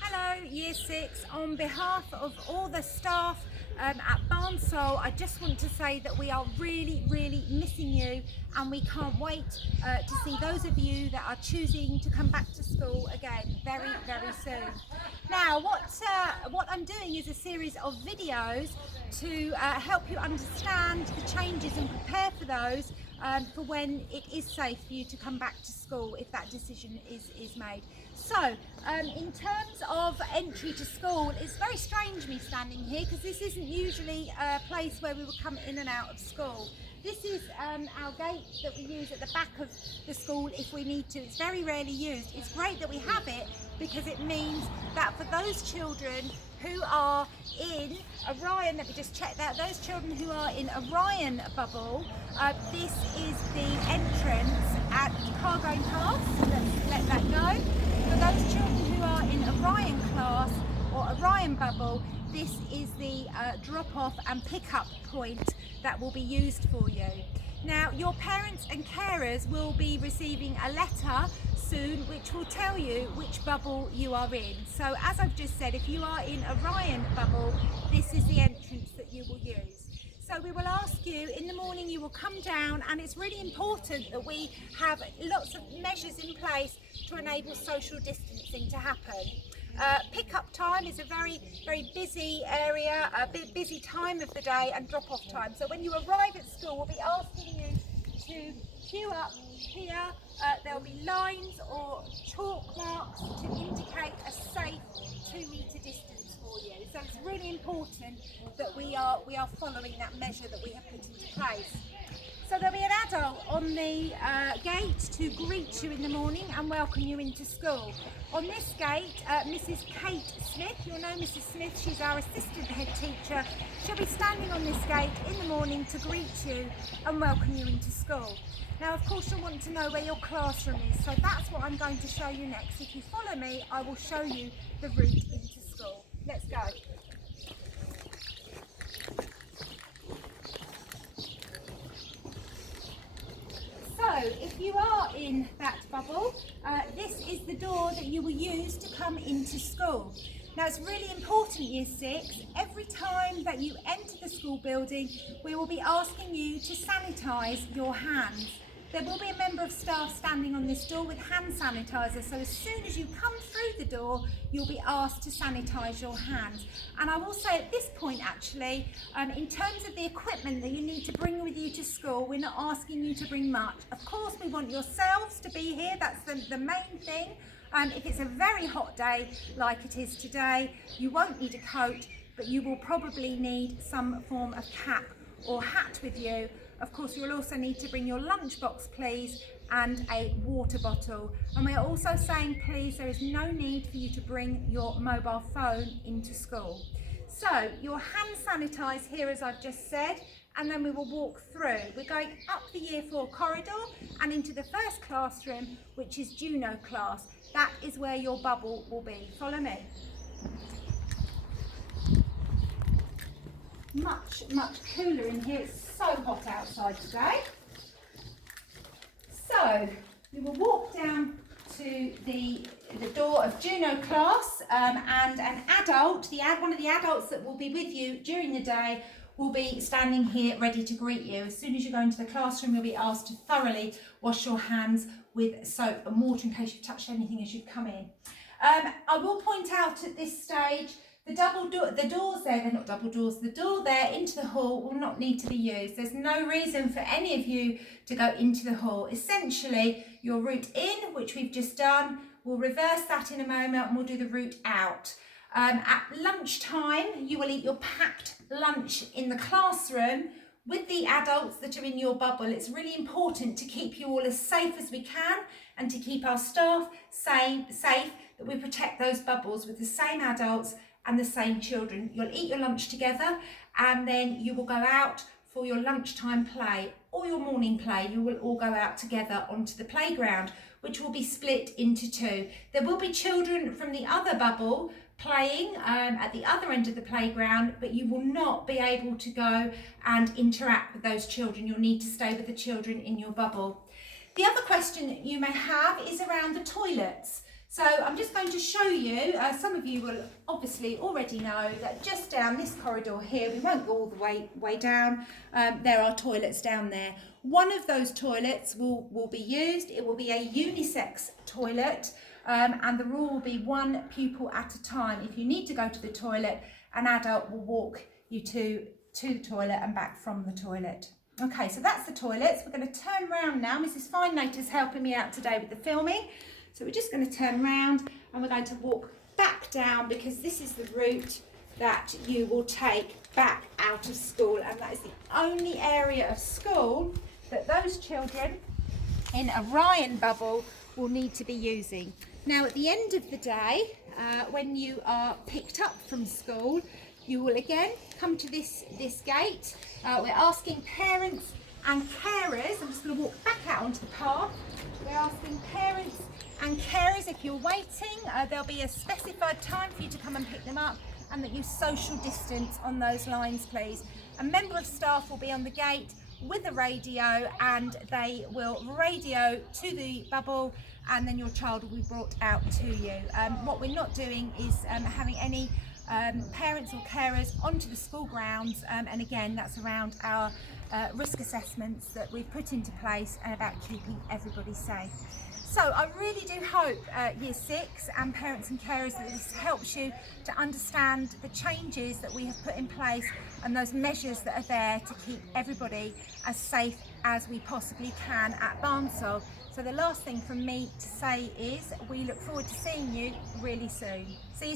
Hello Year 6, on behalf of all the staff at Barnsole, I just want to say that we are really missing you, and we can't wait to see those of you that are choosing to come back to school again very soon. Now what I'm doing is a series of videos to help you understand the changes and prepare for those for when it is safe for you to come back to school if that decision is made. So in terms of entry to school, it's very strange me standing here because this isn't usually a place where we would come in and out of school. This is our gate that we use at the back of the school if we need to. It's very rarely used. It's great that we have it because it means that for those children who are in Orion, let me just check that, those children who are in Orion bubble, this is the entrance at cargo class, so let's let that go. For those children who are in Orion class or Orion bubble, this is the drop-off and pick-up point that will be used for you. Now, your parents and carers will be receiving a letter soon which will tell you which bubble you are in. So as I've just said, if you are in Orion bubble, this is the entrance that you will use. So we will ask you in the morning, you will come down, and it's really important that we have lots of measures in place to enable social distancing to happen. Pick-up time is a very busy area, a busy time of the day, and drop-off time. So when you arrive at school, we'll be asking you to queue up here. There'll be lines or chalk marks to indicate a safe 2-metre distance for you. So it's really important that we are following that measure that we have put into place. So there'll be an adult on the gate to greet you in the morning and welcome you into school. On this gate, Mrs. Kate Smith, you'll know Mrs. Smith, she's our assistant head teacher. She'll be standing on this gate in the morning to greet you and welcome you into school. Now, of course, you'll want to know where your classroom is, so that's what I'm going to show you next. If you follow me, I will show you the route into school. Let's go. So, if you are in that bubble, this is the door that you will use to come into school. Now, it's really important, Year 6, every time that you enter the school building, we will be asking you to sanitise your hands. There will be a member of staff standing on this door with hand sanitizer, so as soon as you come through the door, you'll be asked to sanitise your hands. And I will say at this point, actually, in terms of the equipment that you need to bring with you to school, we're not asking you to bring much. Of course, we want yourselves to be here, that's the main thing. If it's a very hot day like it is today, you won't need a coat, but you will probably need some form of cap or hat with you. Of course, you'll also need to bring your lunchbox, please, and a water bottle. And we are also saying, please, there is no need for you to bring your mobile phone into school. So your hand sanitize here, as I've just said, and then we will walk through. We're going up the Year 4 corridor and into the first classroom, which is Juno class. That is where your bubble will be. Follow me. Much cooler in here. It's so hot outside today. So you will walk down to the door of Juno class, and an adult, one of the adults that will be with you during the day, will be standing here ready to greet you. As soon as you go into the classroom, you'll be asked to thoroughly wash your hands with soap and water in case you've touched anything as you've come in. I will point out at this stage, the doors there, they're not double doors, the door there into the hall will not need to be used. There's no reason for any of you to go into the hall. Essentially, your route in, which we've just done, we'll reverse that in a moment and we'll do the route out. At lunchtime, you will eat your packed lunch in the classroom with the adults that are in your bubble. It's really important to keep you all as safe as we can and to keep our staff safe, that we protect those bubbles with the same adults and the same children. You'll eat your lunch together and then you will go out for your lunchtime play or your morning play. You will all go out together onto the playground, which will be split into two. There will be children from the other bubble playing at the other end of the playground, but you will not be able to go and interact with those children. You'll need to stay with the children in your bubble. The other question that you may have is around the toilets. So I'm just going to show you, some of you will obviously already know that just down this corridor here, we won't go all the way down, there are toilets down there. One of those toilets will be used. It will be a unisex toilet, and the rule will be one pupil at a time. If you need to go to the toilet, an adult will walk you to the toilet and back from the toilet. Okay, so that's the toilets. We're going to turn around now. Mrs. Finelater's helping me out today with the filming. So we're just going to turn around and we're going to walk back down, because this is the route that you will take back out of school, and that is the only area of school that those children in Orion bubble will need to be using. Now at the end of the day, when you are picked up from school, you will again come to this gate. We're asking parents and carers, I'm just going to walk back out onto the path. We're asking parents and carers, if you're waiting, there'll be a specified time for you to come and pick them up, and that you social distance on those lines, please. A member of staff will be on the gate with a radio, and they will radio to the bubble, and then your child will be brought out to you. What we're not doing is having any parents or carers onto the school grounds, and again that's around our risk assessments that we've put into place and about keeping everybody safe. So I really do hope Year 6 and parents and carers that this helps you to understand the changes that we have put in place and those measures that are there to keep everybody as safe as we possibly can at Barnsall. So the last thing from me to say is we look forward to seeing you really soon. See you